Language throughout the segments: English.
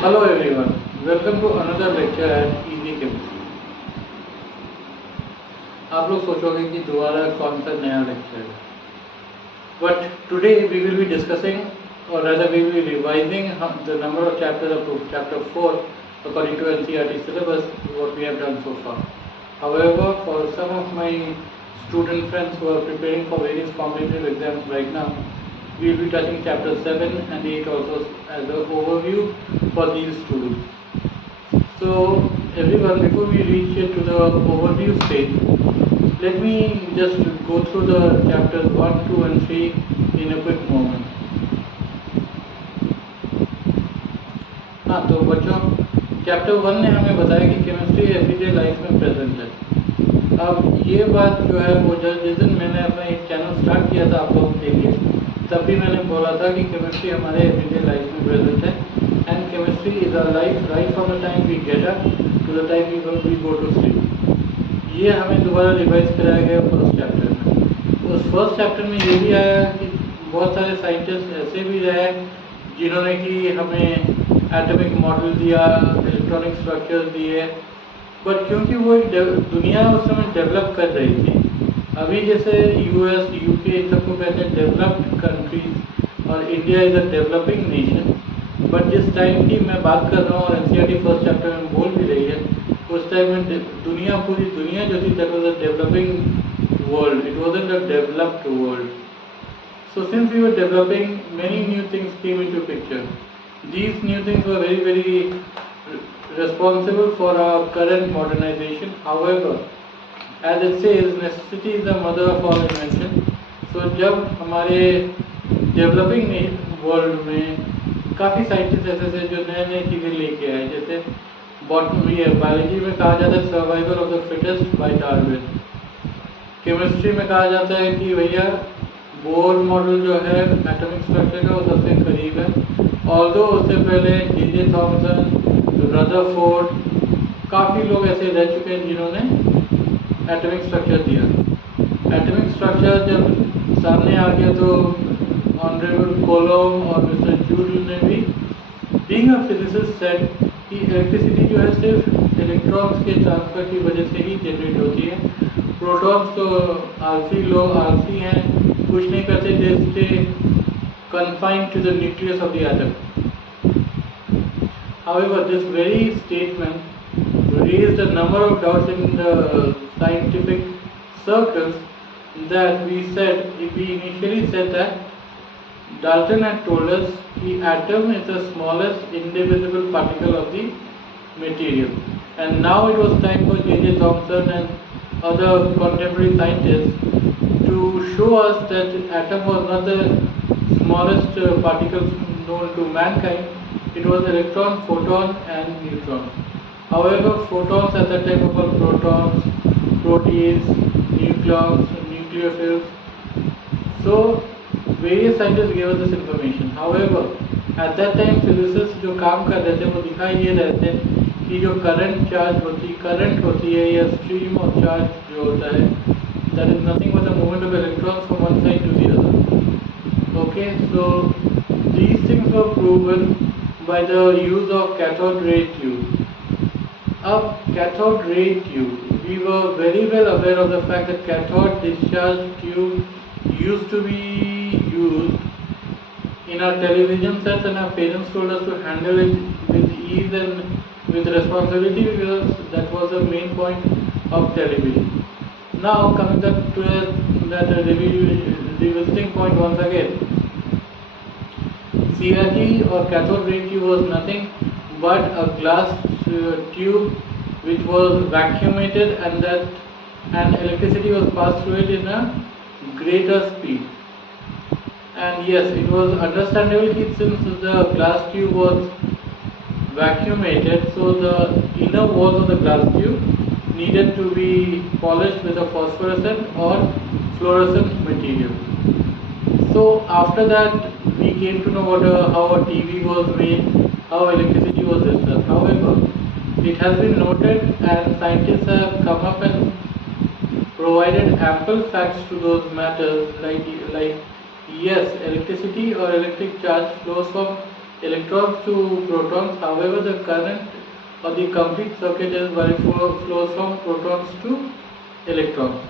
Hello everyone, welcome to another lecture at Easy Chemistry. आप लोग सोचोगे कि दोबारा कौन सा नया लेक्चर है, but today we will be discussing, or rather we will be revising the number of chapters up to chapter 4 according to NCERT syllabus, what we have done so far. However, for some of my student friends who are preparing for various competitive exams right now, we will be touching chapter 7 and 8 also as an overview for these students. So everyone, before we reach to the overview stage, let me just go through the chapters 1, 2 and 3 in a quick moment. हाँ, तो बच्चों, chapter 1 ने हमें बताया कि chemistry everyday life में present है। अब ये बात जो है वो जिस दिन मैंने अपना एक चैनल स्टार्ट किया था आप लोगों के लिए, तब भी मैंने बोला था कि केमिस्ट्री हमारे एवरीडे लाइफ में प्रेजेंट है and chemistry is a life right from the time we get up to the time we go to sleep. ये हमें दोबारा रिवाइज कराया गया फर्स्ट चैप्टर में। उस फर्स्ट चैप्टर में ये भी आया कि बहुत सारे साइंटिस्ट ऐसे भी रहे जिन्होंने कि हमें एटॉमिक मॉडल दिया, इलेक्ट्रॉनिक स्ट्रक्चर्स दिए, बट क्योंकि वो एक दुनिया उस समय डेवलप कर रही थी। अभी जैसे यूएस, यूके इन सबको कहते हैं डेवलप्ड कंट्रीज और India is a developing nation. But जिस टाइम की मैं बात कर रहा हूँ और एनसीईआरटी फर्स्ट चैप्टर में बोल भी रही है, उस टाइम में पूरी दुनिया जो थी that was a developing world, it wasn't a developed world. So since we were developing, many new things came into picture. These new things were very responsible for our current modernization. However, as it says, necessity is the mother of all invention. So जब हमारे developing world में काफ़ी scientist ऐसे थे जो नए नए चीज़ें लेके आए, जैसे बायोलॉजी में कहा जाता है survival of the fittest by Darwin. Chemistry में कहा जाता है कि भैया बोर मॉडल जो है एटॉमिक स्ट्रक्चर का वो सबसे करीब है। ऑल्दो उससे पहले जे थॉमसन, रदरफोर्ड, काफ़ी लोग ऐसे रह चुके हैं जिन्होंने एटॉमिक स्ट्रक्चर दिया। एटॉमिक स्ट्रक्चर जब सामने आ गया तो ऑनरेबल कोलोम और मिस्टर जूल ने भी बीइंग अ फिजिसिस्ट सेड कि इलेक्ट्रिसिटी जो है सिर्फ इलेक्ट्रॉन्स के ट्रांसफर की वजह से ही जनरेट होती है। प्रोटॉन्स तो आलसी हैं, कुछ नहीं करते, they stay confined to the nucleus of the atom. However, this very statement raised a number of doubts in the scientific circles that we initially said that Dalton had told us the atom is the smallest indivisible particle of the material, and now it was time for J.J. Thomson and other contemporary scientists to show us that atom was not the smallest particles known to mankind. It was electron, photon and neutron. However, photons at that time were called protons, proteins, nucleons, nucleophiles. So various scientists gave us this information. However, at that time physicists जो काम कर रहे थे वो दिखा ये रहे थे कि जो करंट होती है या स्ट्रीम ऑफ चार्ज जो होता है, that is nothing but the movement of electrons from one side to the other. Okay, so these things were proven by the use of cathode ray tube. अब cathode ray tube, we were very well aware of the fact that cathode discharge tube used to be used in our television sets, and our parents told us to handle it with ease and with responsibility because that was the main point of television. Now coming to that revisiting point once again, CRT or cathode ray tube was nothing but a glass tube which was vacuumated and electricity was passed through it in a greater speed. And yes, it was understandable since the glass tube was vacuumated, so the inner walls of the glass tube needed to be polished with a phosphorescent or fluorescent material. So after that we came to know how a TV was made, how electricity was discharged. However, it has been noted and scientists have come up and provided ample facts to those matters like yes, electricity or electric charge flows from electrons to protons. However, the current or the complete circuit is where it flows from protons to electrons.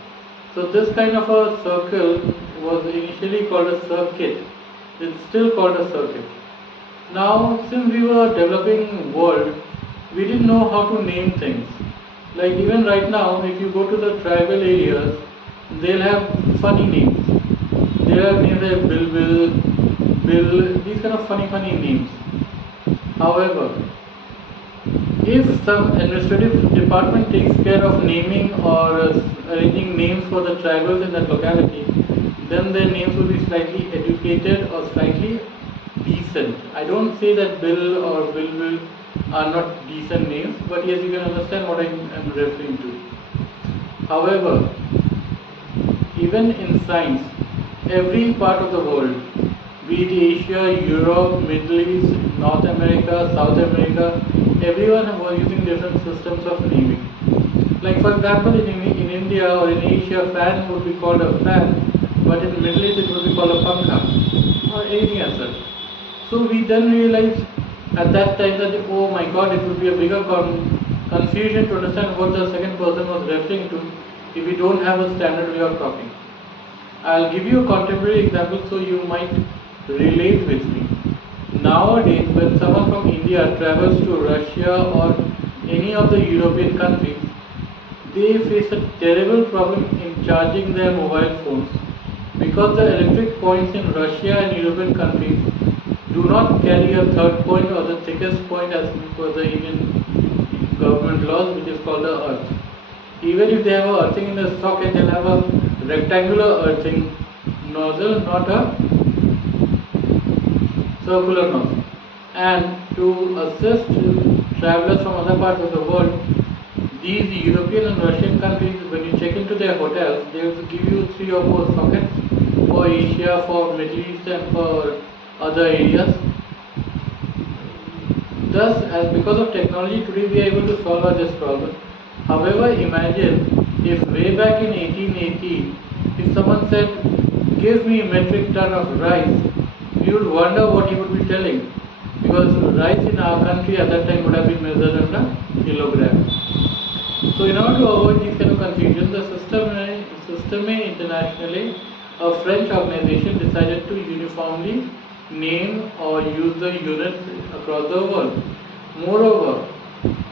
So this kind of a circle was initially called a circuit. It's still called a circuit. Now, since we were developing world, we didn't know how to name things. Like even right now, if you go to the tribal areas, they'll have funny names. There are names like Bill, these kind of funny names. However, if some administrative department takes care of naming or arranging names for the tribals in that locality, then their names will be slightly educated or slightly decent. I don't say that Bill or Will are not decent names, but yes, you can understand what I am referring to. However, even in science, every part of the world, be it Asia, Europe, Middle East, North America, South America, everyone was using different systems of naming. Like for example, in India or in Asia, fan would be called a fan, but in Middle East it would be called a pankha or anything as such. So we then realized at that time that oh my god, it would be a bigger confusion to understand what the second person was referring to if we don't have a standard way of talking. I'll give you a contemporary example so you might relate with me. Nowadays, when someone from India travels to Russia or any of the European countries, they face a terrible problem in charging their mobile phones because the electric points in Russia and European countries do not carry a third point or the thickest point as per the Indian government laws, which is called the earth. Even if they have a earthing in the socket, they'll have a rectangular earthing nozzle, not a circular nozzle. And to assist travelers from other parts of the world, these European and Russian countries, when you check into their hotels, they will give you 3 or 4 sockets for Asia, for Middle East, and for other areas. Thus, as because of technology, today we are able to solve this problem. However, imagine if way back in 1880, if someone said, give me a metric ton of rice, we would wonder what he would be telling. Because rice in our country at that time would have been measured under kilograms. So in order to avoid these kind of confusion, the Systeme Internationale, a French organization, decided to uniformly name or use the units across the world. Moreover,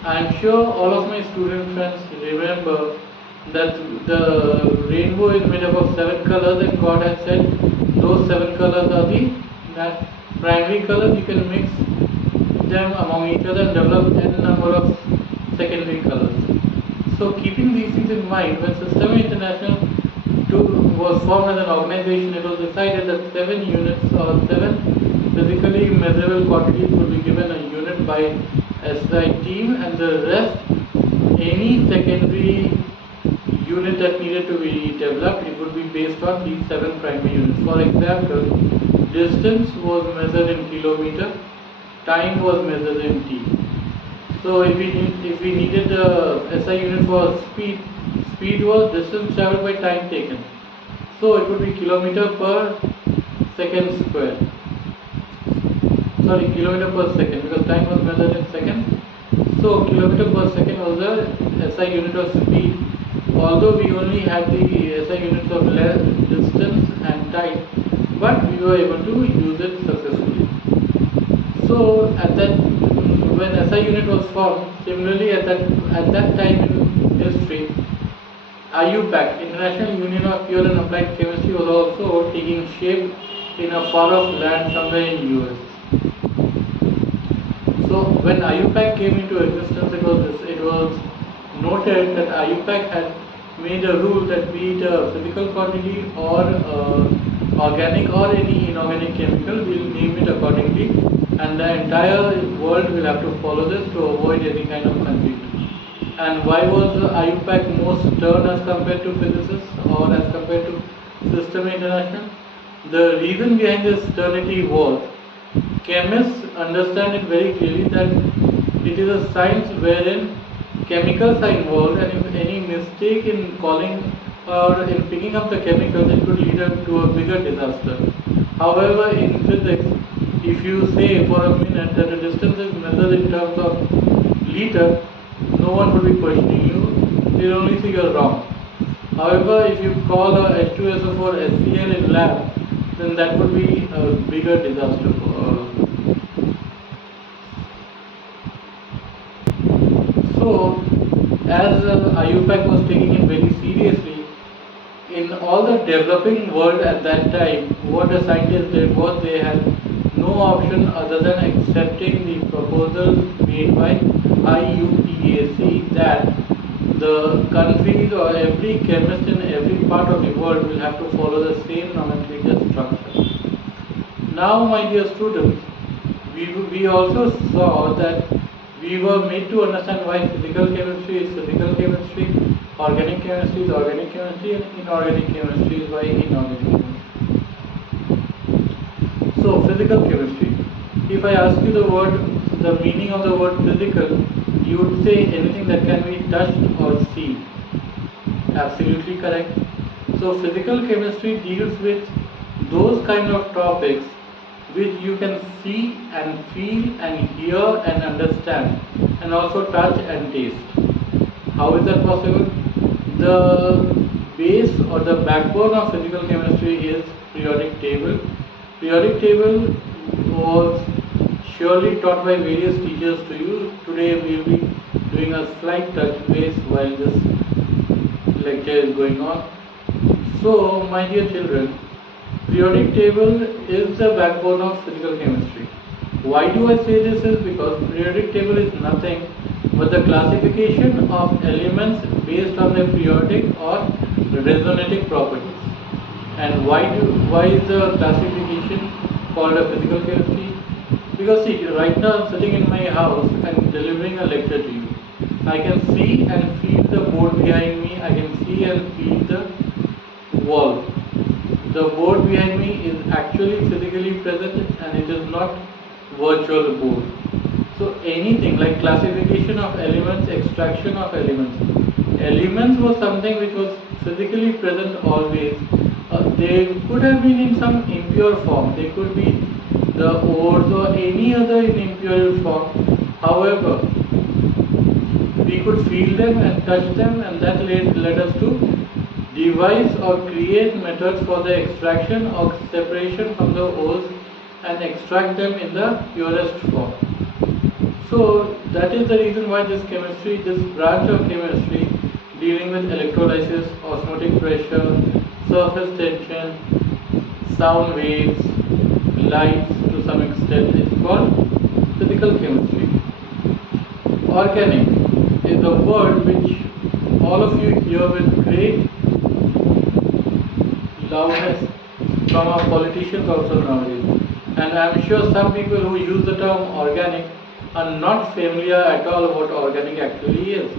I am sure all of my student friends remember that the rainbow is made up of 7 colors and God has said those 7 colors are the primary colors. You can mix them among each other and develop n number of secondary colors. So keeping these things in mind, when Systeme International was formed as an organization, it was decided that 7 units or 7 physically measurable quantities would be given a unit by SI team, and the rest, any secondary unit that needed to be developed, it would be based on these 7 primary units. For example, distance was measured in kilometer, time was measured in t. So if we needed the SI unit for speed was distance traveled by time taken. So it would be kilometer per second square. Sorry, kilometer per second, because time was measured in seconds. So kilometer per second was the SI unit of speed. Although we only had the SI units of distance and time, but we were able to use it successfully. So at that, when SI unit was formed, similarly at that time in history, IUPAC, International Union of Pure and Applied Chemistry, was also taking shape in a far-off land somewhere in US. So when IUPAC came into existence, it was noted that IUPAC had made a rule that be it a physical quantity or organic or any inorganic chemical, we will name it accordingly, and the entire world will have to follow this to avoid any kind of confusion. And why was IUPAC more stern as compared to physicists or as compared to Systeme International? The reason behind this sternity was chemists understand it very clearly that it is a science wherein chemicals are involved, and if any mistake in calling or in picking up the chemicals, it could lead to a bigger disaster. However, in physics, if you say for a minute that the distance is measured in terms of liter, no one would be questioning you. They'll only say you're wrong. However, if you call a H2SO4 HCl in lab, then that would be a bigger disaster. So, as IUPAC was taking it very seriously, in all the developing world at that time, what the scientists did was they had no option other than accepting the proposal made by IUPAC that the countries or every chemist in every part of the world will have to follow the same nomenclature structure. Now, my dear students, we also saw that we were made to understand why physical chemistry is physical chemistry, organic chemistry is organic chemistry, and inorganic chemistry is why inorganic chemistry. So, physical chemistry. If I ask you the meaning of the word physical, you would say anything that can be touched or seen. Absolutely correct. So, physical chemistry deals with those kind of topics which you can see and feel and hear and understand, and also touch and taste. How is that possible? The base or the backbone of physical chemistry is periodic table. Periodic table was surely taught by various teachers to you. Today we will be doing a slight touch base while this lecture is going on. So, my dear children, periodic table is the backbone of physical chemistry. Why do I say this is because periodic table is nothing but the classification of elements based on their periodic or resonating properties. And why is the classification called a physical chemistry? Because see, right now I'm sitting in my house and delivering a lecture to you. I can see and feel the board behind me, I can see and feel the wall. The board behind me is actually physically present and it is not virtual board. So anything like classification of elements, extraction of elements. Elements was something which was physically present always. They could have been in some impure form. They could be the ores or any other impure form. However, we could feel them and touch them, and that led us to devise or create methods for the extraction or separation from the ores and extract them in the purest form. So that is the reason why this branch of chemistry dealing with electrolysis, osmotic pressure, surface tension, sound waves, lights to some extent is called physical chemistry. Organic is a word which all of you hear with great loudness from our politicians also nowadays. And I am sure some people who use the term organic are not familiar at all what organic actually is.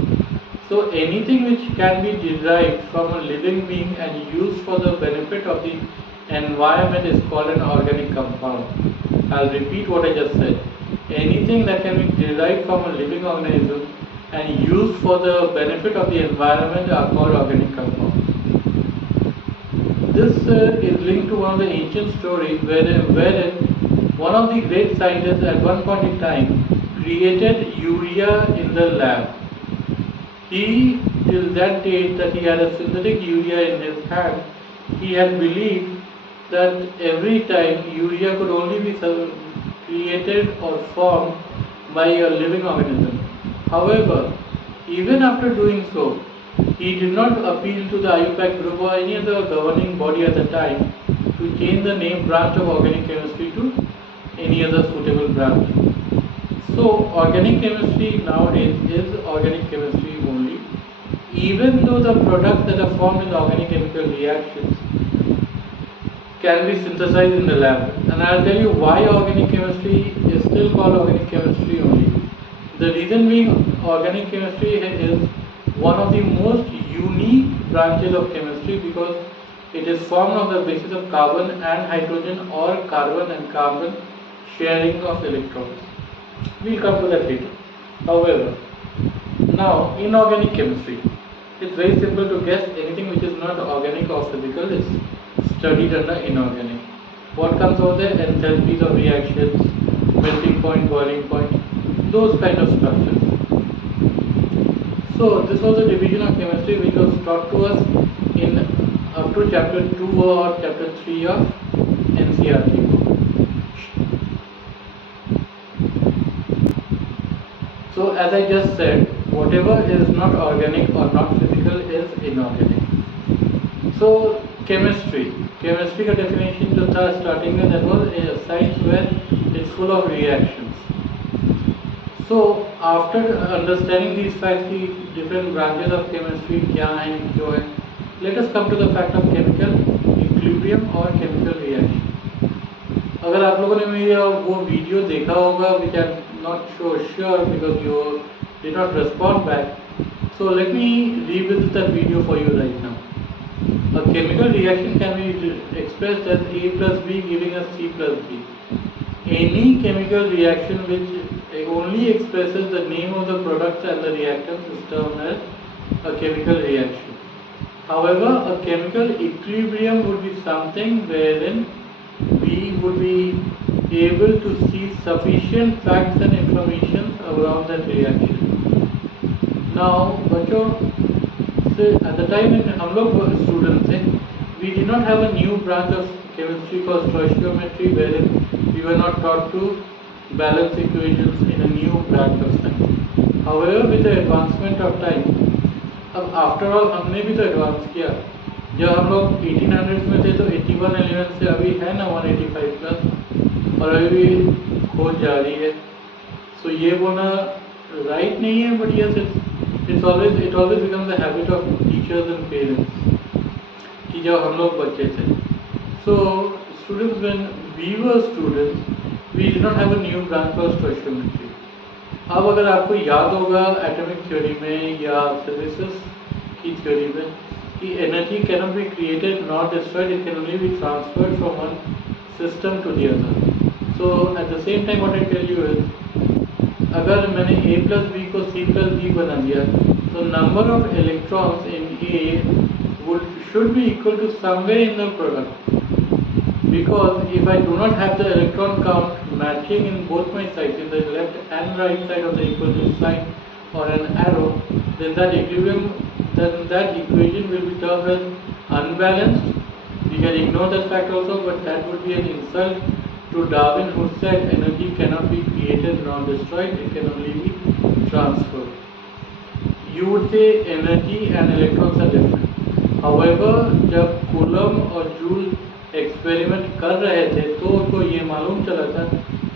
So anything which can be derived from a living being and used for the benefit of the environment is called an organic compound. I'll repeat what I just said. Anything that can be derived from a living organism and used for the benefit of the environment are called organic compounds. This is linked to one of the ancient stories wherein one of the great scientists at one point in time created urea in the lab. He, till that date that he had a synthetic urea in his hand, he had believed that every time urea could only be created or formed by a living organism. However, even after doing so, he did not appeal to the IUPAC group or any other governing body at the time to change the name branch of organic chemistry to any other suitable branch. So, organic chemistry nowadays is organic chemistry only, even though the products that are formed in the organic chemical reactions can be synthesized in the lab. And I'll tell you why organic chemistry is still called organic chemistry only. The reason being, organic chemistry is one of the most unique branches of chemistry because it is formed on the basis of carbon and hydrogen or carbon and carbon sharing of electrons. We'll come to that later. However, now inorganic chemistry. It's very simple to guess anything which is not organic or physical is studied under inorganic. What comes out there? Enthalpies of reactions, melting point, boiling point, those kind of structures. So this was a division of chemistry which was taught to us in up to chapter 2 or chapter 3 of NCERT book. So as I just said, whatever is not organic or not physical is inorganic. So chemistry का definition जो था starting में, that was a science where it's full of reactions. So after understanding these facts, the different branches of chemistry क्या हैं क्यों हैं, let us come to the fact of chemical equilibrium और chemical reaction. अगर आप लोगों ने मेरा वो वीडियो देखा होगा, which I am not so sure because you did not respond back, so let me revisit that video for you right now. A chemical reaction can be expressed as A plus B giving us C plus D. Any chemical reaction which only expresses the name of the products and the reactants is termed as a chemical reaction. However, a chemical equilibrium would be something wherein we would be able to see sufficient facts and information around that reaction. Now, बच्चों से at the time when हम लोग students थे, we did not have a new branch of chemistry called stoichiometry, wherein we were not taught to balance equations in a new branch of science. However, with the advancement of time, अब after all हमने भी तो advance किया. जब हम लोग 1800s में थे तो 81 एलिमेंट से अभी है ना 185 प्लस, और अभी भी खोज जारी है. सो ये बोलना राइट नहीं है, but yes it always becomes the habit of teachers and parents कि जब हम लोग बच्चे थे. So students, when we were students, we did not have a new branch called stoichiometry. अब अगर आपको याद होगा एटॉमिक थ्योरी में या फिजिसिस्ट की थ्योरी में कि energy cannot be created not destroyed, it can only be transferred from one system to the other. So at the same time what I tell you is, अगर मैंने A plus B को C plus D बना दिया, तो number of electrons in A should be equal to somewhere in the product, because if I do not have the electron count matching in both my sides, in the left and right side of the equal to sign or an arrow, then that equation will be termed as unbalanced. We can ignore that fact also, but that would be an insult to Darwin, who said energy cannot be created nor destroyed, it can only be transferred. You would say energy and electrons are different. However, जब coulomb और joule experiment कर रहे थे तो उनको ये मालूम चला था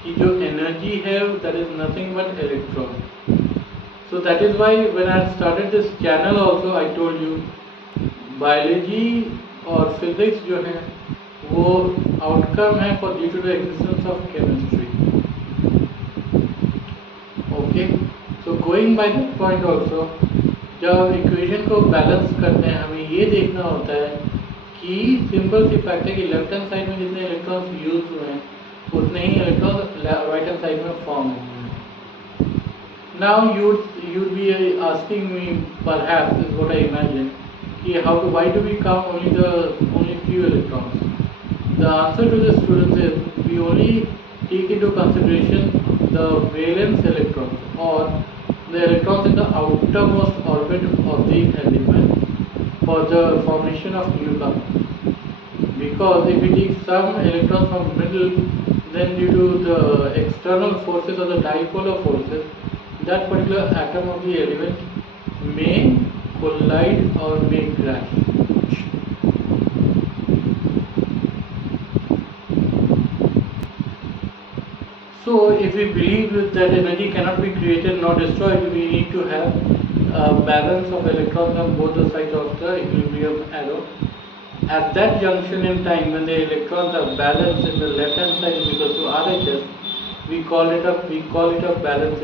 कि जो एनर्जी है that is nothing but electron. So that is why when I started this channel also I told you biology और physics जो है वो आउटकम है for due to the existence of chemistry. Okay, so going by that point also, जब equation को balance करते हैं हमें ये देखना होता है कि सिंपल सी फैक्ट है कि लेफ्ट हैंड साइड में जितने इलेक्ट्रॉन्स यूज हुए हैं उतने ही इलेक्ट्रॉन्स राइट हैंड साइड में फॉर्म हुए हैं. Now you'd be asking me, perhaps is what I imagine, कि why do we count only few electrons? The answer to the students is we only take into consideration the valence electrons or the electrons in the outermost orbit of the element for the formation of new carbon. Because if we take some electrons from middle, then due to the external forces or the dipolar forces, that particular atom of the element may collide or may crash. So if we believe that energy cannot be created nor destroyed, we need to have a balance of electrons on both the sides of the equilibrium arrow. At that junction in time when the electrons are balanced in the left hand side is equal to RHS, we call it a balance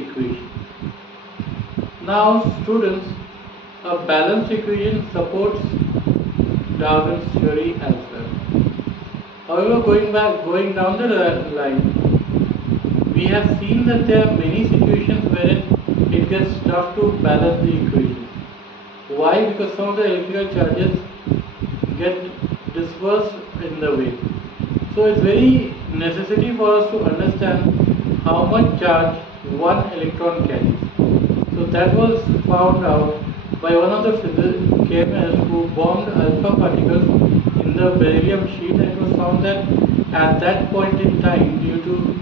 equation. Now students, a balance equation supports Darwin's theory as well. However, going down the line, we have seen that there are many situations wherein it gets tough to balance the equation. Why? Because some of the electrical charges get disperse in the wave. So it's very necessary for us to understand how much charge one electron carries. So that was found out by one of the chemists who bombed alpha particles in the beryllium sheet, and it was found that at that point in time, due to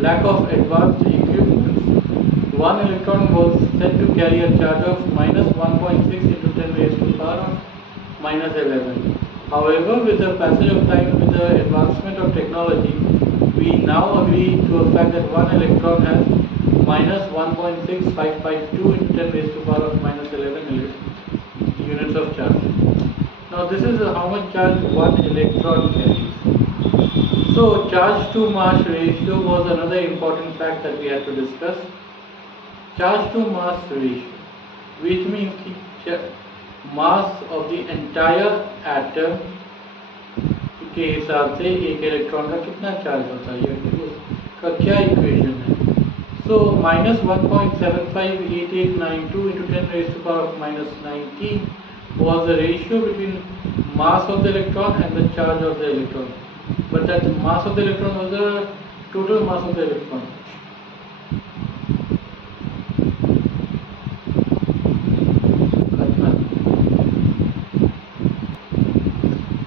lack of advanced equipment, one electron was said to carry a charge of minus 1.6 into 10 raised to the power of minus 11. However, with the passage of time, with the advancement of technology, we now agree to a fact that one electron has minus 1.6552 into 10 raised to the power of minus 11 units of charge. Now this is how much charge one electron carries. So charge to mass ratio was another important fact that we had to discuss. Charge to mass ratio, which means mass of the entire atom के हिसाब से एक electron का कितना charge होता है, उसका क्या इक्वेशन है. So minus 1.758892 into 10 raised to the power of minus 19 was the ratio between mass of the electron and the charge of the electron. But that mass of the electron was the total mass of the electron.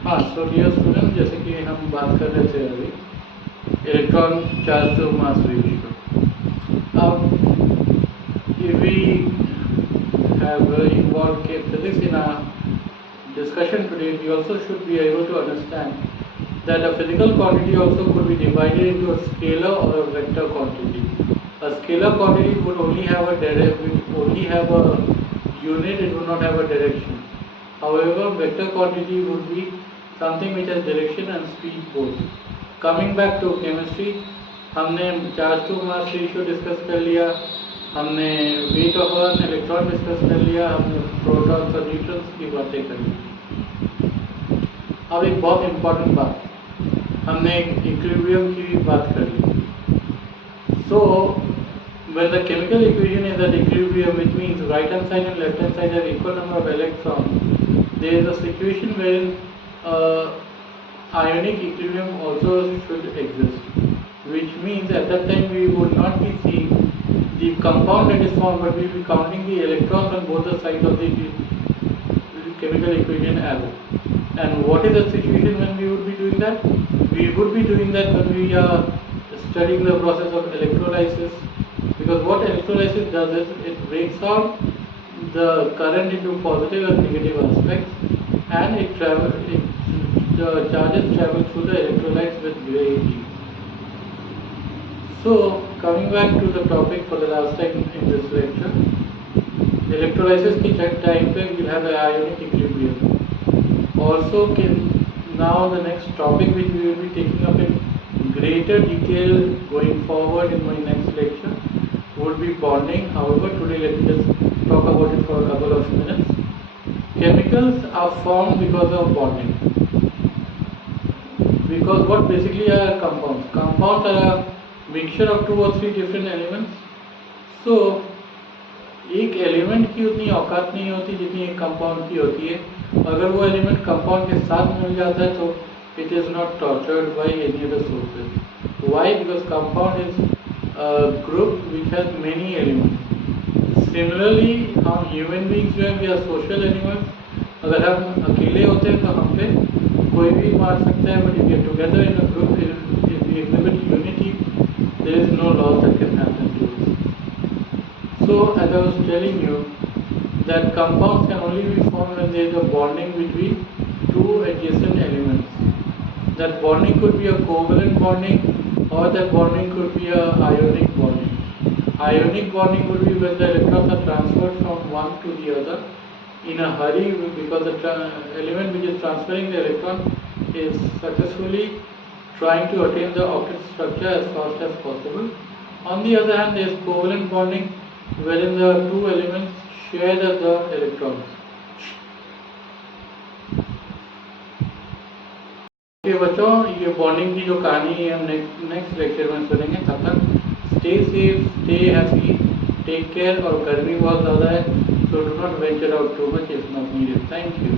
हाँ, so dear students, जैसे कि हम बात कर रहे थे अभी electron charge to mass ratio. अब if we have involved physics in our discussion today, we also should be able to understand that a physical quantity also could be divided into a scalar or a vector quantity. A scalar quantity would only have a unit, it would not have a direction. However, vector quantity would be something which has direction and speed both. Coming back to chemistry, हमने charge to mass ratio discuss कर लिया, हमने weight of an electron discuss कर लिया, हमने protons और neutrons की बातें कर ली. अब एक बहुत इम्पोर्टेंट बात, हमने एक इक्विलिब्रियम की भी बात कर ली. So when the chemical equation is at equilibrium, which means right hand side and left hand side have equal number of electrons, there is a situation wherein ionic equilibrium also should exist, which means at that time we would not be seeing the compound that is formed, but we will be counting the electrons on both the sides of the chemical equation arrow. And what is the situation when we would be doing that? We would be doing that when we are studying the process of electrolysis, because what electrolysis does is it breaks down the current into positive and negative aspects, and the charges travel through the electrolytes with great ease. So coming back to the topic for the last time in this lecture, electrolysis की time पे we'll have an ionic equilibrium. Also now the next topic which we will be taking up in greater detail going forward in my next lecture would be bonding. However, today let me just talk about it for a couple of minutes. Chemicals are formed because of bonding. Because what basically are compounds? Compounds are a mixture of 2 or 3 different elements. So एक element की उतनी औकात नहीं होती जितनी एक compound की होती है. अगर वो एलिमेंट कंपाउंड के साथ मिल जाता है तो it is not tortured by any other sources. Why? Because compound is a group which has many elements. Similarly, हम human beings जो हैं, we are social animals. अगर हम अकेले होते हैं तो हम पे कोई भी मार सकता है, but if we are together in a group, if we exhibit unity, there is no loss that can happen to us. So as I was telling you, that compounds can only be formed when there is a bonding between 2 adjacent elements. That bonding could be a covalent bonding, or that bonding could be a ionic bonding. Ionic bonding would be when the electrons are transferred from one to the other in a hurry, because the element which is transferring the electron is successfully trying to attain the octet structure as fast as possible. On the other hand, there is covalent bonding wherein the 2 elements share the electrons. Okay बच्चों, ये bonding की जो कहानी है हम next lecture में सुनेंगे. तब तक stay safe, stay happy, take care. और गर्मी बहुत ज़्यादा है, so do not venture out too much if not needed. Thank you.